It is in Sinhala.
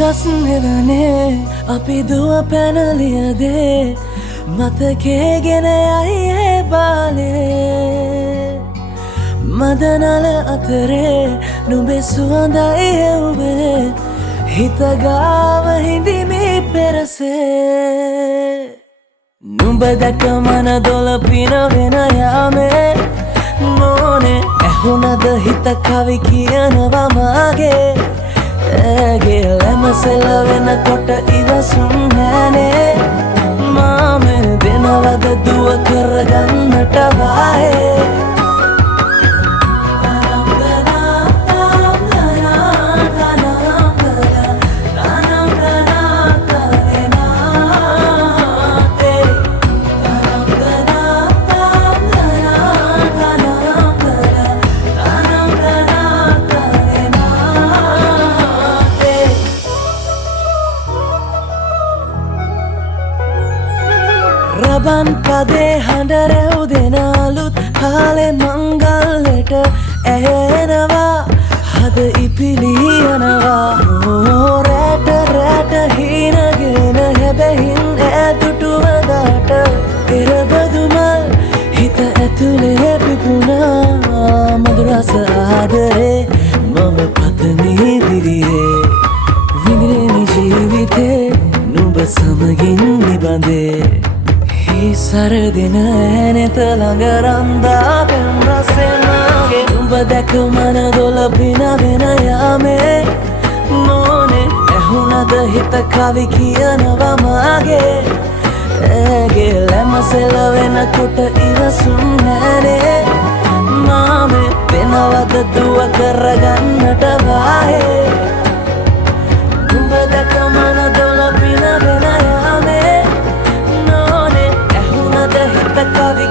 ගස් නෙවනේ අපි දුව පැනලියදේ මතකේ ගෙන යයි ඒ බාලේ මදනල අතරේ නුඹේ සුවඳයි එව්වේ හිතගාව හිඳිමි පෙරසේ නුඹ දැක මන දොළ පිනවෙන යාමේ මොනේ ඇහුනද හිත කවි කියනවා මාගේ ඇගේ ලැමසෙල වෙනකොට ඉවසුම් නෑනේ මාම දෙනවද දුව කරගන්නට වායේ රබන් පදේ හඬ රැව් දෙන අලුත් කාලේ මංගල්ලට ඇයෙනවා හද ඉපිලි යනවා රැට රැට හීනගෙන හැබැහින් ඈදුටුවදාට එරබදුමල් හිත ඇතුලේ පිපුණා මధుරස ආදරේ මම පතමි දිරියේ විඳින ජීවිතේ නුඹ සමගින් නිබඳේ සරදින ඇනෙත ළඟ රන්දා පෙම් රසෙනගේ නුඹ දැක මන දොළ පිනවෙන යාමේ මොනේ ඇහුනද හිත කවි කියනවා මාගේ ඇගේ ලැමසෙල වෙනකොට ඉවසුම් නෑනේ මාමේ වෙනවද දුව කරගන්නට වායේ නුඹ දැක මන දොළ පිනවෙන යාමේ Kavik